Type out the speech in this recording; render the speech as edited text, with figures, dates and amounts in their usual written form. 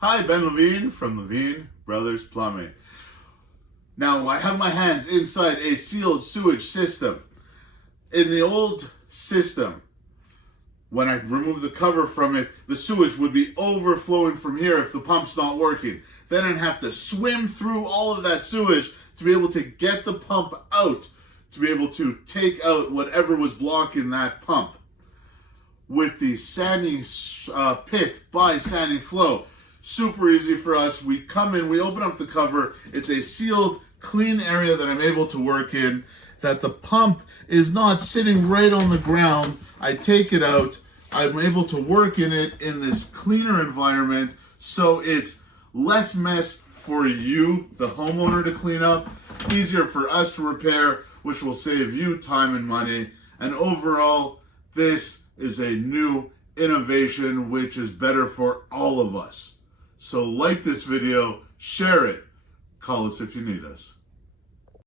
Hi, Ben Levine from Levine Brothers Plumbing. Now, I have my hands inside a sealed sewage system. In the old system, when I remove the cover from it, the sewage would be overflowing from here if the pump's not working. Then I'd have to swim through all of that sewage to be able to get the pump out, to be able to take out whatever was blocking that pump. With the Sanipit by Saniflo, super easy for us. We come in, we open up the cover. It's a sealed, clean area that I'm able to work in, that the pump is not sitting right on the ground. I take it out. I'm able to work in it in this cleaner environment, so it's less mess for you, the homeowner, to clean up, easier for us to repair, which will save you time and money. And overall, this is a new innovation which is better for all of us. So like this video, share it, call us if you need us.